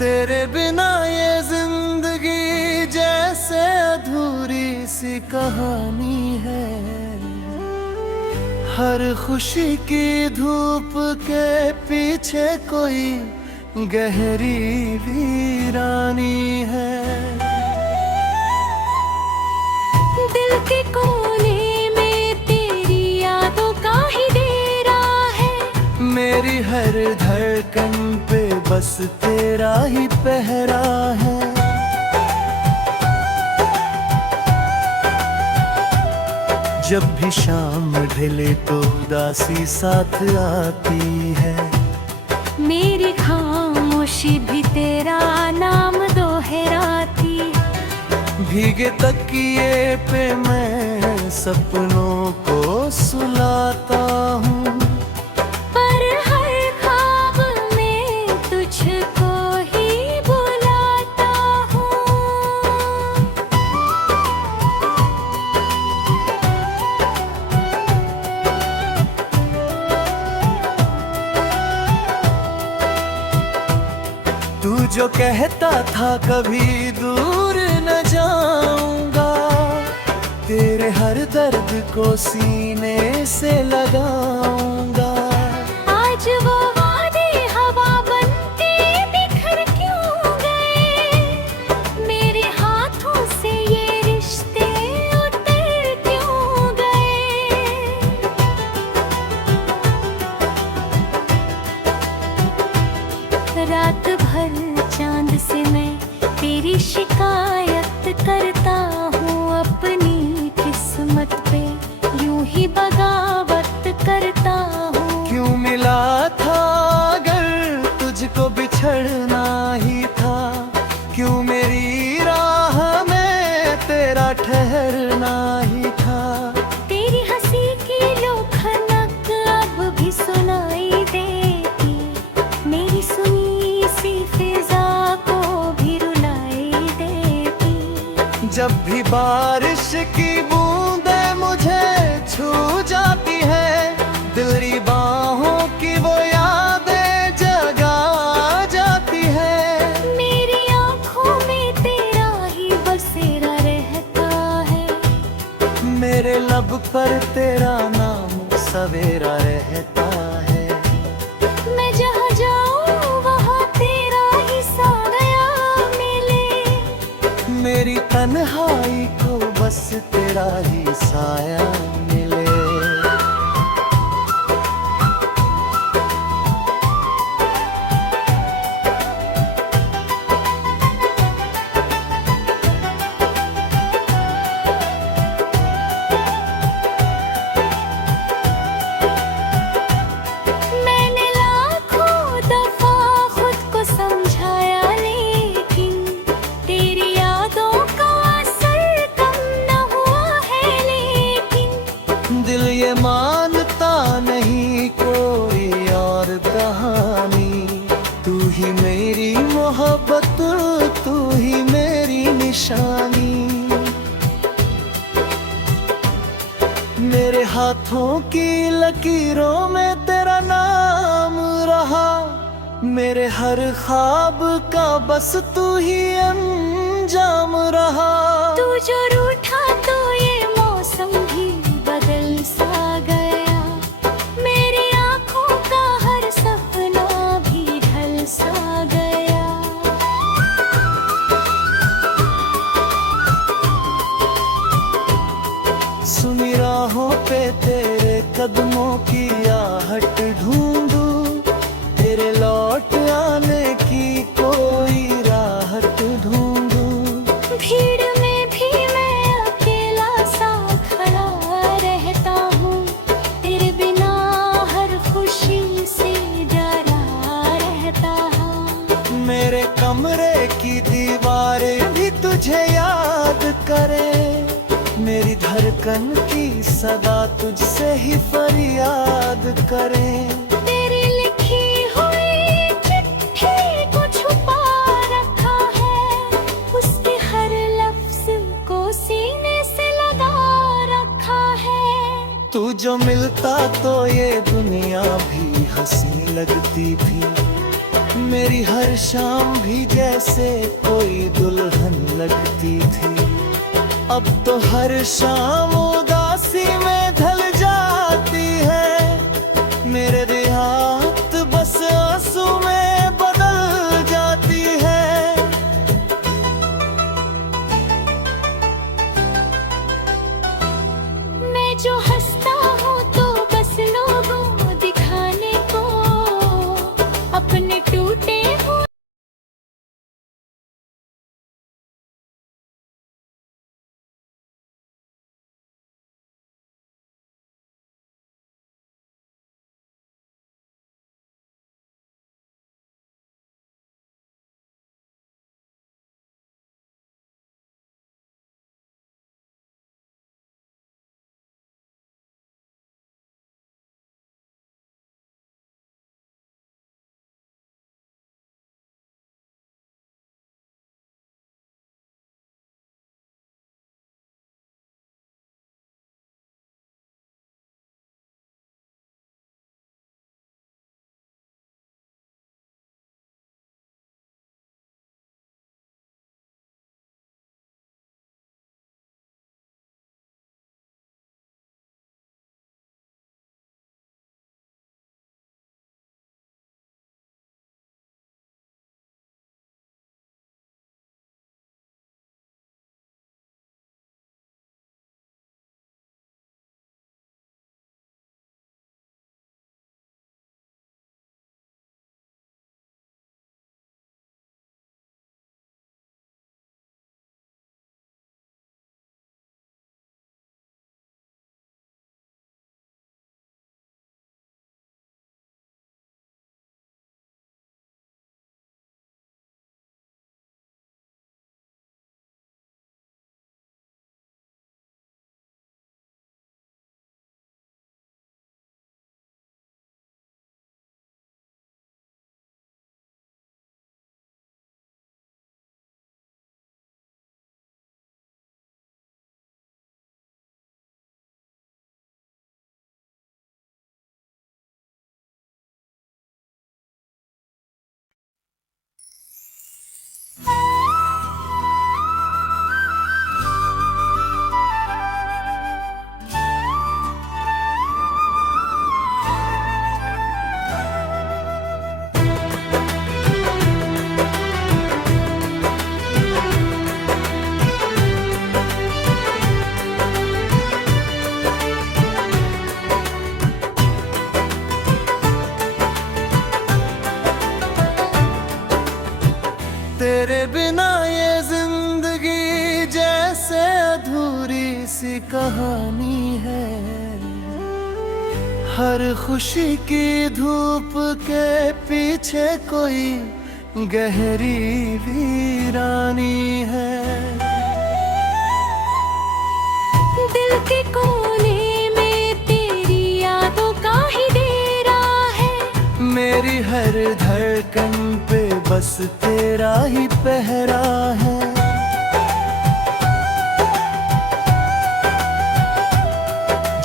तेरे बिना ये जिंदगी जैसे अधूरी सी कहानी है। हर खुशी की धूप के पीछे कोई गहरी वीरानी है। दिल के कोने में तेरी यादों का ही डेरा है। मेरी हर धड़कन पे बस तेरा ही पहरा है। जब भी शाम ढले तो उदासी साथ आती है। मेरी खामोशी भी तेरा नाम दोहराती। भीगे तकिए पे मैं सपनों को सुलाता हूँ। पर हर ख्वाब में तुझको ही बुलाता हूँ। तू जो कहता था कभी दूर न जाऊंगा, तेरे हर दर्द को सीने से लगाऊंगा। आज वो वादे हवा बनके बिखर क्यों गए। मेरे हाथों से ये रिश्ते उतर क्यों गए। रात भर चांद से मैं तेरी शिकायत करता हूँ। अपनी किस्मत पे यूं ही बगावत करता हूँ। क्यों मिला था अगर तुझको बिछड़ना ही था। क्यों मेरी राह में तेरा ठहरना ही था। तेरी हंसी की लो खनक अब भी सुनाई देती। मेरी सुनी सी फिजा को भी रुलाई देती। जब भी बारिश की बूंदें मुझे छू जाती है, दिलरी बाहों की वो यादें जगा जाती है। मेरी आँखों में तेरा ही बसेरा रहता है। मेरे लब पर तेरा नाम सवेरा रहता है। मैं जहाँ जाऊँ वहाँ तेरा ही साया मिले। मेरी तन्हाई को बस तेरा ही साया मिले। मैंने लाखों दफा खुद को समझाया, लेकिन तेरी यादों का असर कम न हुआ है। लेकिन दिल ये मानता नहीं कोई और कहानी। तू ही मेरी मोहब्बत, तू ही मेरी निशानी। मेरे हाथों की लकीरों में तेरा नाम रहा। मेरे हर ख्वाब का बस तू ही अंजाम रहा। तू जो रूठा तो ये मौसम भी बदल सा गया। मेरी आँखों का हर सपना भी ढल सा गया। सुनी राहों पे तेरे कदमों की आहट ढूंढूं। तेरे लौट आने की कोई राहत ढूंढूं। भीड़ में भी मैं अकेला सा खड़ा रहता हूँ। तेरे बिना हर खुशी से डरा रहता हूँ। मेरे कमरे की दीवारें भी तुझे याद करे। मेरी धड़कन की सदा तुझसे ही फरियाद करे। तेरी लिखी हुई चिट्ठी को छुपा रखा है। उसके हर लफ्ज को सीने से लगा रखा है। तू जो मिलता तो ये दुनिया भी हंसी लगती थी। मेरी हर शाम भी जैसे कोई दुल्हन लगती थी। अब तो हर शाम उदासी में ढल जाती है। मेरे रियात बस आंसू में बदल जाती है। मैं जो हंसता हूँ तो बस लोगों दिखाने को, अपने टूटे हुए तेरे बिना ये जिंदगी जैसे अधूरी सी कहानी है। हर खुशी की धूप के पीछे कोई गहरी वीरानी है। दिल के कोने में तेरी यादों का ही डेरा है। मेरी हर धड़कन पे बस तेरा ही पहरा है।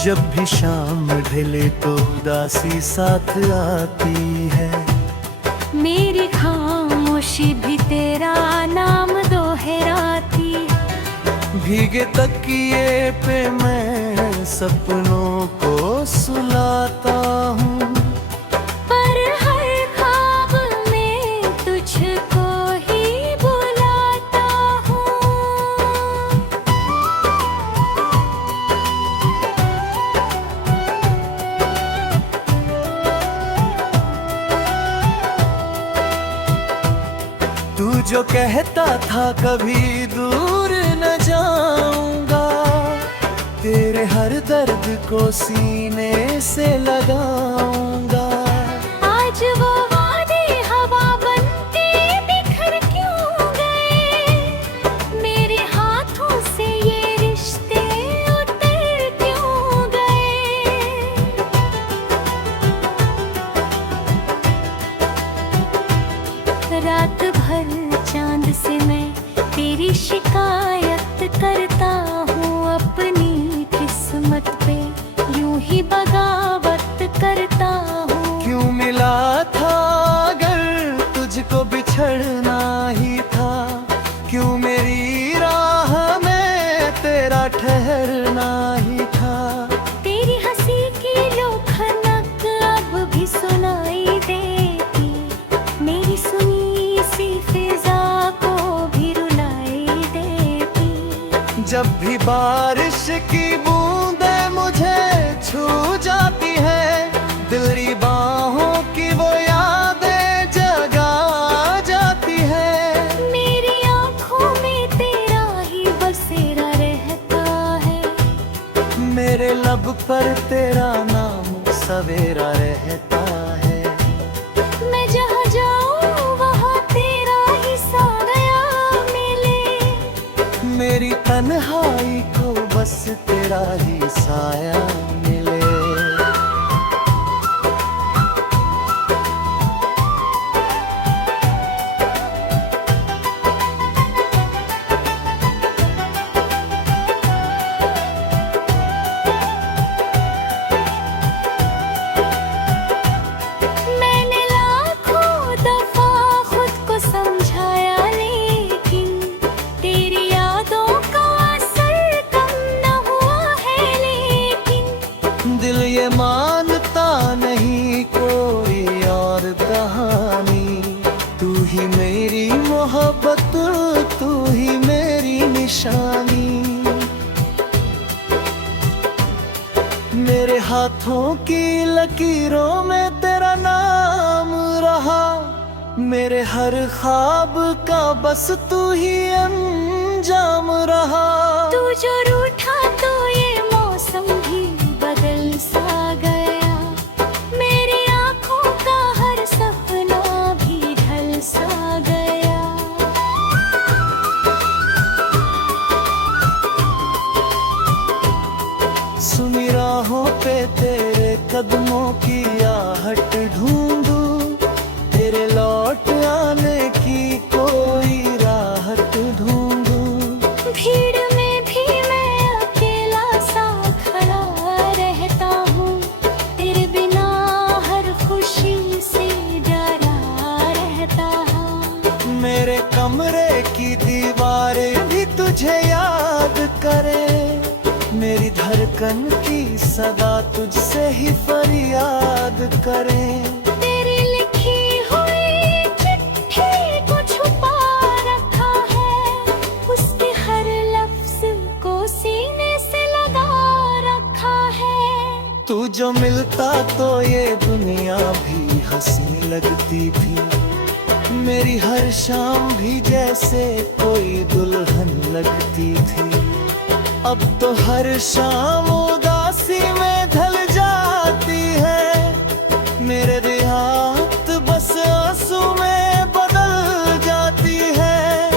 जब भी शाम ढले तो उदासी साथ आती है। मेरी खामोशी भी तेरा नाम दोहराती। भीगे तकिए पे मैं सपनों को सुलाता हूँ। पर हर ख्वाब में तुझको ही बुलाता हूँ। तू जो कहता था कभी दूर न जाऊंगा, तेरे हर दर्द को सीने से लगाऊंगा। आज वो वादे हवा बनके बिखर क्यों गए। मेरे हाथों से ये रिश्ते उतर क्यों गए। रात भर चांद से मैं तेरी शिकायत करता हूँ। अपनी किस्मत पे यूं ही बगावत करता हूँ। क्यों मिला था अगर तुझ जब भी बारिश की बूंदें मुझे छू जाती है, दिलरी बाहों की वो यादें जगा जाती है। मेरी आँखों में तेरा ही बसेरा रहता है, मेरे लब पर तेरा नाम सवेरा रहता है। मैं जहाँ जाऊँ वहाँ तेरा ही साया मिले, मेरी तन्हाई को बस तेरा ही साया मिले। मैंने लाखों दफा खुद को समझाया, लेकिन तेरी यादों का असर कम न हुआ है। लेकिन दिल ये मानता नहीं कोई और कहानी, तू ही मेरी मोहब्बत, तू ही मेरी निशानी। मेरे हाथों की लकीरों में तेरा नाम रहा, मेरे हर ख्वाब का बस तू ही अंजाम रहा। तू जो रूठा तो ये मौसम भी बदल सा गया, मेरी आँखों का हर सपना भी ढल सा गया। सुनी राहों पे तेरे कदमों की आहट ढूंढूं, तेरे लौट आने की कोई राहत ढूंढूं। भीड़ में भी मैं अकेला सा खड़ा रहता हूँ, तेरे बिना हर खुशी से डरा रहता हूँ। मेरे कमरे की दीवारें भी तुझे याद करे, मेरी धड़कन की सदा तुझसे ही फरियाद करे। तेरी लिखी हुई चिट्ठी को छुपा रखा है, उसके हर लफ्ज को सीने से लगा रखा है। तू जो मिलता तो ये दुनिया भी हंसी लगती थी, मेरी हर शाम भी जैसे कोई दुल्हन लगती थी। अब तो हर शाम उदासी में ढल जाती है, मेरे रियात बस आंसू में बदल जाती है।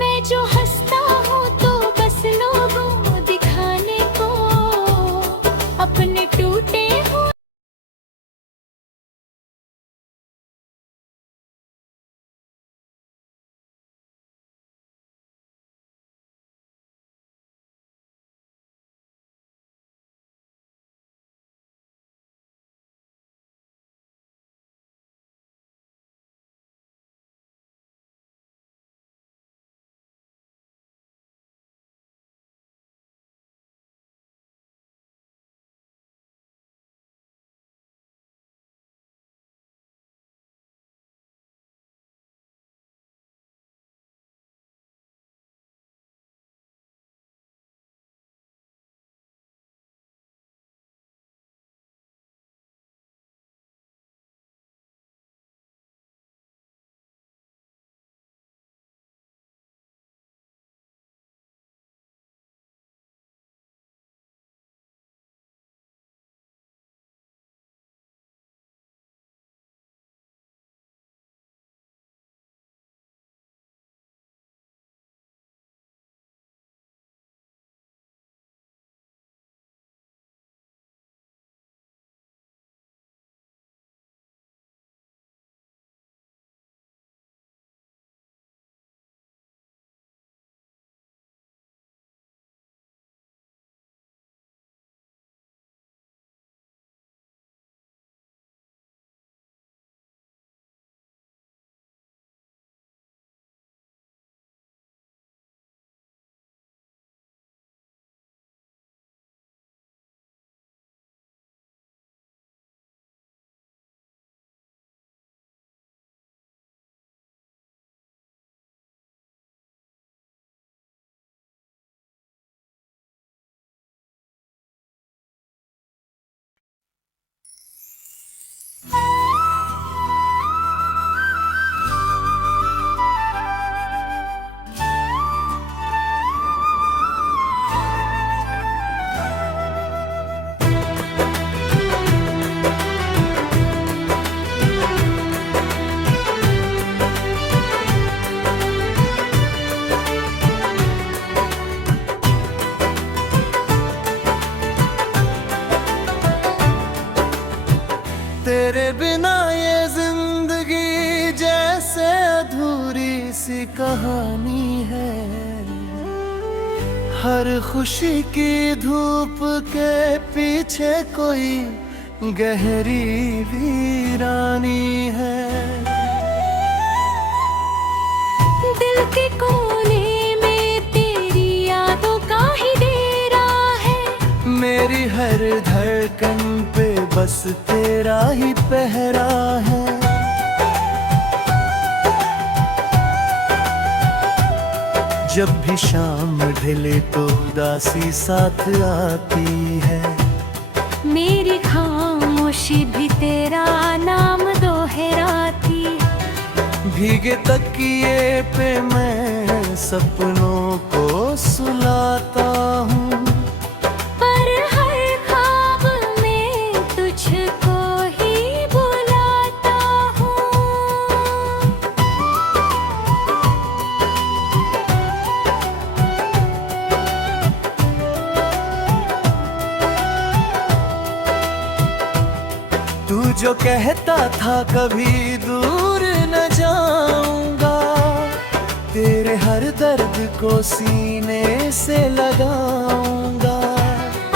मैं जो हंसता हूँ तो बस लोगों दिखाने को, अपने टूटे हुए तेरे बिना ये जिंदगी जैसे अधूरी सी कहानी है। हर खुशी की धूप के पीछे कोई गहरी वीरानी है। दिल के कोने में तेरी यादों का ही डेरा है। मेरी हर धड़कन पे बस तेरा ही पहरा है। जब भी शाम ढले तो उदासी साथ आती है। मेरी खामोशी भी तेरा नाम दोहराती। भीगे तकिए पे मैं सपनों को सुलाता हूँ। पर हर ख्वाब में तुझको ही बुलाता हूँ। तू जो कहता था कभी दूर न जाऊंगा, तेरे हर दर्द को सीने से लगाऊंगा।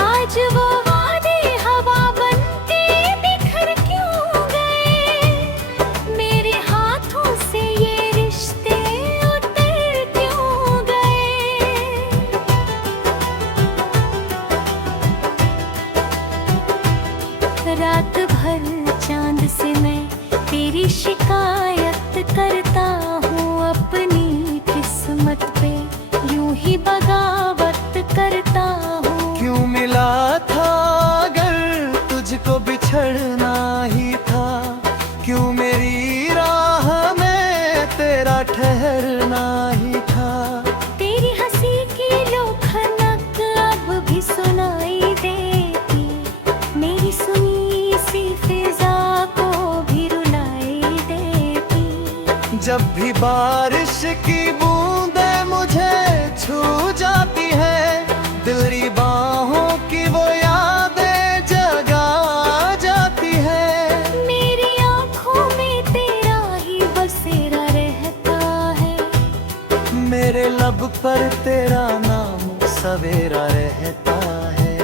आज वो वादे हवा बनके बिखर क्यों गए। मेरे हाथों से ये रिश्ते उतर क्यों गए। रात भर चांद से मैं तेरी शिकायत करता हूँ। अपनी किस्मत पे यूं ही बगावत करता हूँ। क्यों मिला था अगर तुझको बिछड़ना ही था। क्यों मेरी राह में तेरा ठहरना ही था। तेरी हंसी की लो खनक अब भी सुनाई देती। मेरी सुनी सी फिजा को भी रुलाई देती। जब भी बारिश की बूंदें मुझे छू जाती है, दिलरी बाहों की वो यादें जगा जाती है। मेरी आँखों में तेरा ही बसेरा रहता है। मेरे लब पर तेरा नाम सवेरा रहता है।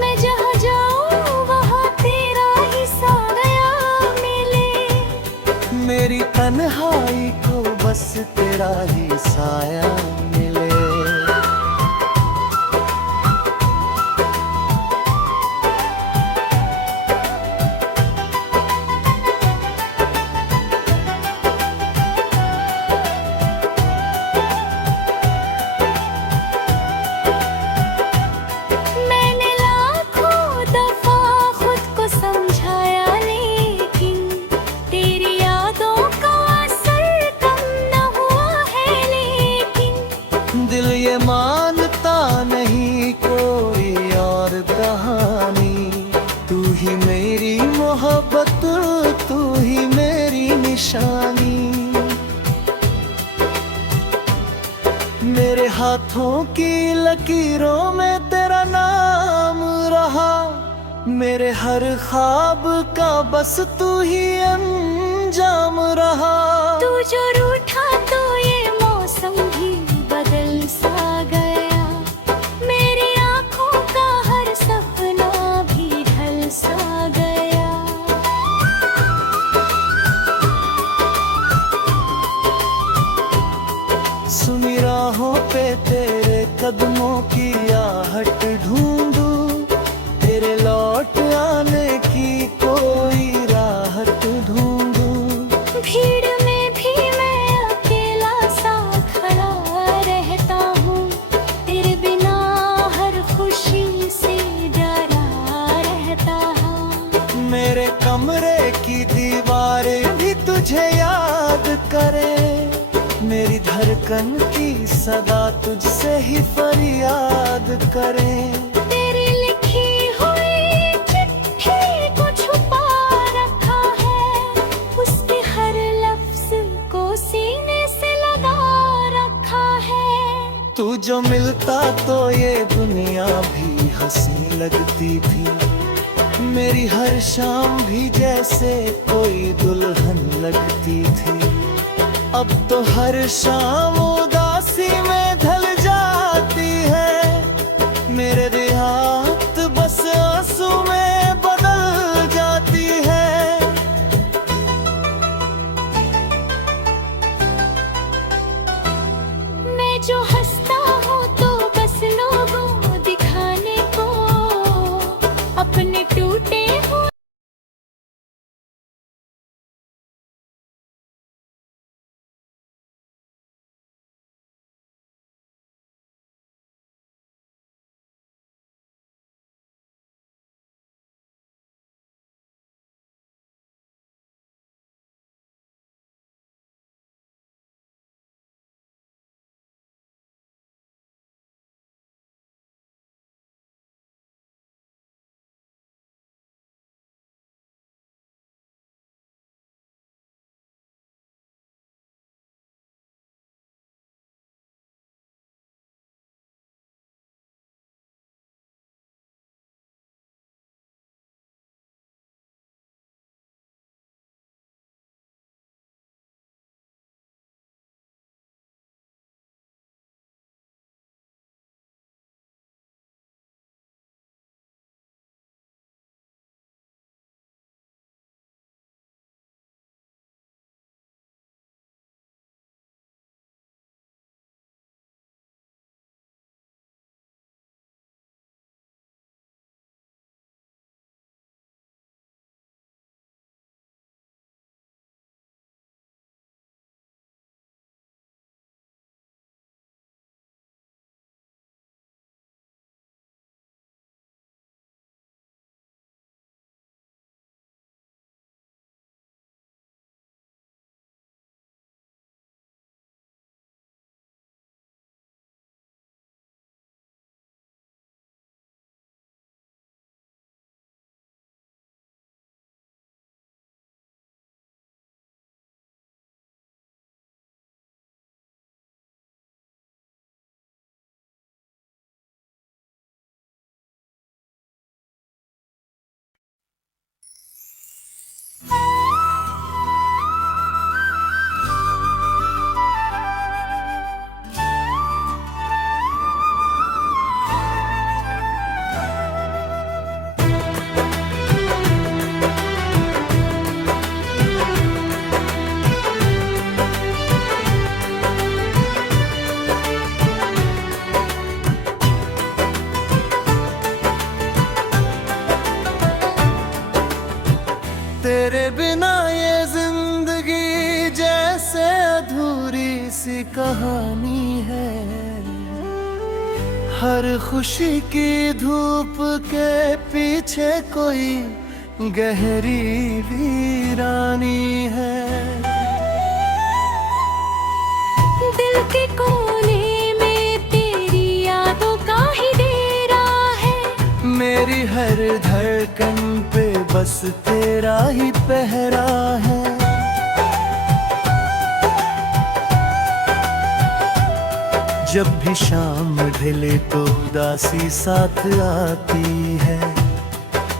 मैं जहाँ जाऊँ वहाँ तेरा ही साया मिले। मेरी तन्हाई को बस तेरा ही साया मिले। मैंने लाखों दफा खुद को समझाया, लेकिन तेरी यादों का असर कम न हुआ है। लेकिन दिल ये मानता नहीं कोई और कहानी। तू ही मेरी मोहब्बत, तू ही मेरी निशानी। मेरे हाथों की लकीरों में तेरा नाम रहा। मेरे हर ख्वाब का बस तू ही अंजाम रहा। तू जो रूठा तो ये मौसम भी बदल सा गया। मेरी आँखों का हर सपना भी ढल सा गया। सुनी राहों पे तेरे कदमों की आहट ढूंढूं। तेरे लौट आने की कोई राहत ढूंढूं। भीड़ में भी मैं अकेला सा खड़ा रहता हूँ। तेरे बिना हर खुशी से डरा रहता हूँ। मेरे कमरे की दीवारें भी तुझे याद करे। मेरी धड़कन की सदा तुझसे ही फरियाद करे। तेरी लिखी हुई चिट्ठी को छुपा रखा है। उसके हर लफ्ज को सीने से लगा रखा है। तू जो मिलता तो ये दुनिया भी हंसी लगती थी। मेरी हर शाम भी जैसे कोई दुल्हन लगती थी। अब तो हर शाम उदासी में ढल जाती है। मेरे रियात बस आंसू में बदल जाती है। मैं जो हंसता हूँ तो बस लोगों दिखाने को, अपने टूटे हुए तेरे बिना ये जिंदगी जैसे अधूरी सी कहानी है। हर खुशी की धूप के पीछे कोई गहरी वीरानी है। दिल के कोने में तेरी यादों का ही डेरा है। मेरी हर धड़कन पे बस तेरा ही पहरा है। जब भी शाम ढले तो उदासी साथ आती है।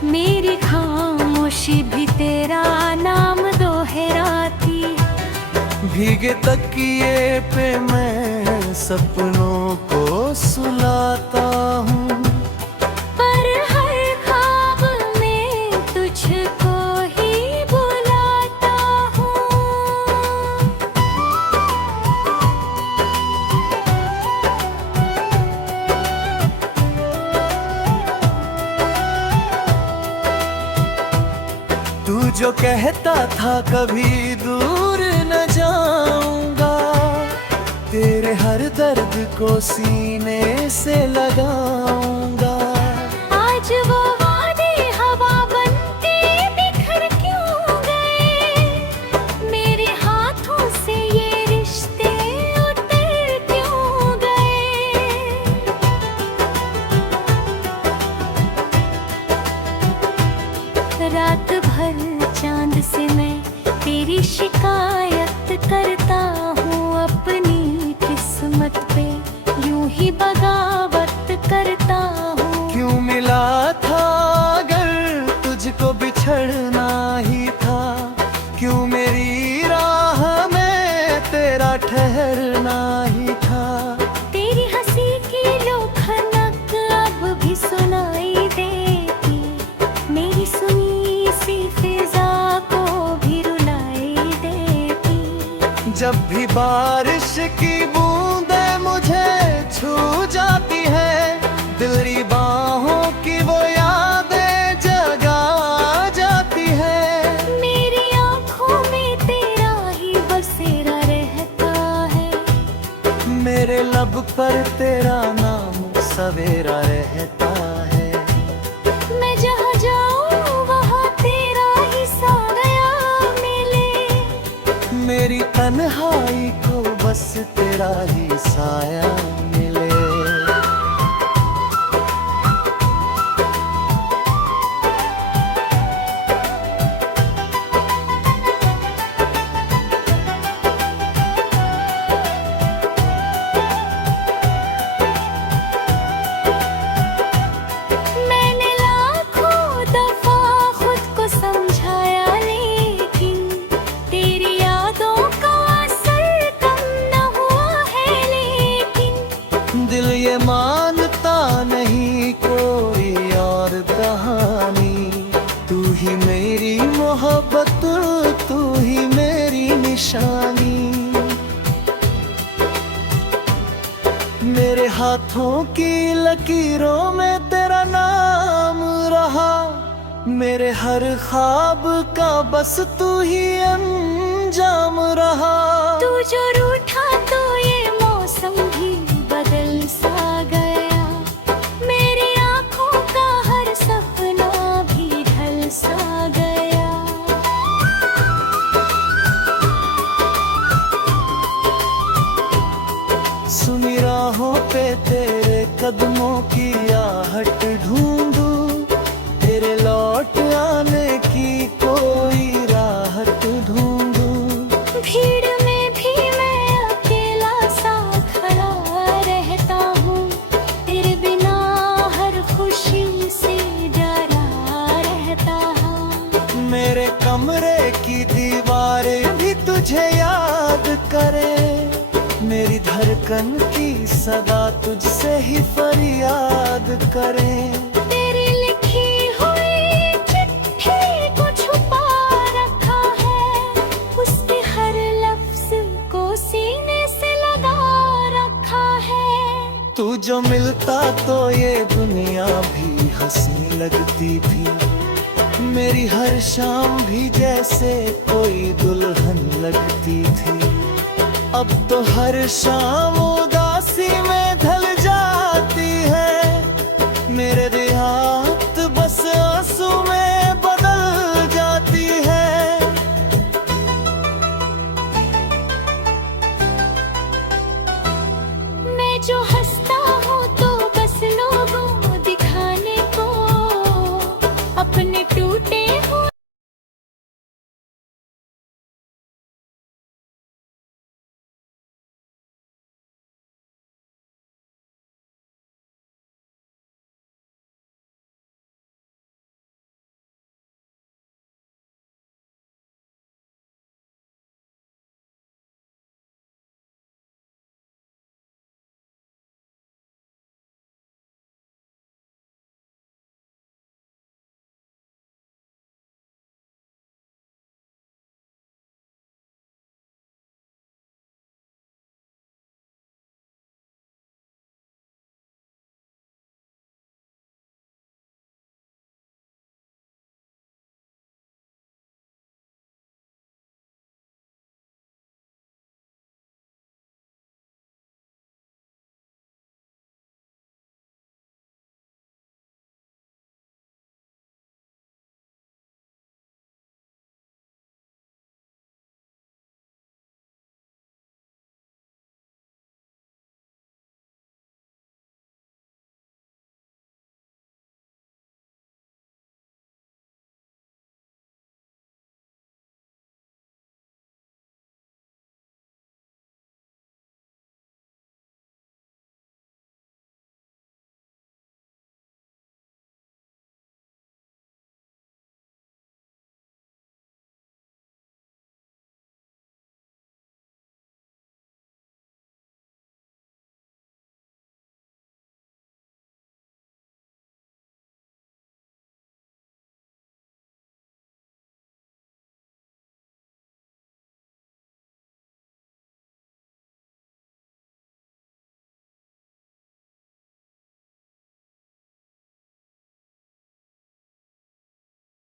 मेरी खामोशी भी तेरा नाम दोहराती। भीगे तकिए पे मैं सपनों को सुलाता हूँ। पर हर ख्वाब में तुझको ही बुलाता हूँ। तू जो कहता था कभी दूर न जाऊंगा, तेरे हर दर्द को सीने से लगाऊंगा। आज वो वादे हवा बनके बिखर क्यों गए। मेरे हाथों से ये रिश्ते उतर क्यों गए। रात भर चांद से मैं तेरी शिकायत करता हूँ। अपनी किस्मत पे यूं ही बगावत करता हूँ। क्यों मिला था अगर जब भी बारिश की बूंदें मुझे छू जाती है, दिलरी बाहों की वो यादें जगा जाती है। मेरी आँखों में तेरा ही बसेरा रहता है, मेरे लब पर तेरा नाम सवेरा रहता है। मैं जहाँ जाऊँ वहाँ तेरा ही साया मिले, मेरी तन्हाई को बस तेरा ही साया मिले। मैंने लाखों दफा खुद को समझाया, लेकिन तेरी यादों का असर कम न हुआ है। लेकिन दिल ये मानता नहीं कोई और कहानी, तू ही मेरी मोहब्बत, तू ही मेरी निशानी। मेरे हाथों की लकीरों में तेरा नाम रहा, मेरे हर ख्वाब का बस तू ही अंजाम रहा। तू जो रूठा तो ये मौसम भी बदल सा गया, मेरी आँखों का हर सपना भी ढल सा गया। सुनी राहों पे तेरे कदमों की आहट ढूंढूं, तेरे लौट आने की कोई राहत ढूंढूं। भीड़ में भी मैं अकेला सा खड़ा रहता हूँ, तेरे बिना हर खुशी से डरा रहता हूँ। मेरे कमरे की दीवारें भी तुझे याद करे, मेरी धड़कन की सदा तुझसे ही फरियाद करे। तेरी लिखी हुई चिट्ठी को छुपा रखा है, उसके हर लफ्ज को सीने से लगा रखा है। तू जो मिलता तो ये दुनिया भी हंसी लगती थी, मेरी हर शाम भी जैसे कोई दुल्हन लगती थी। अब तो हर शाम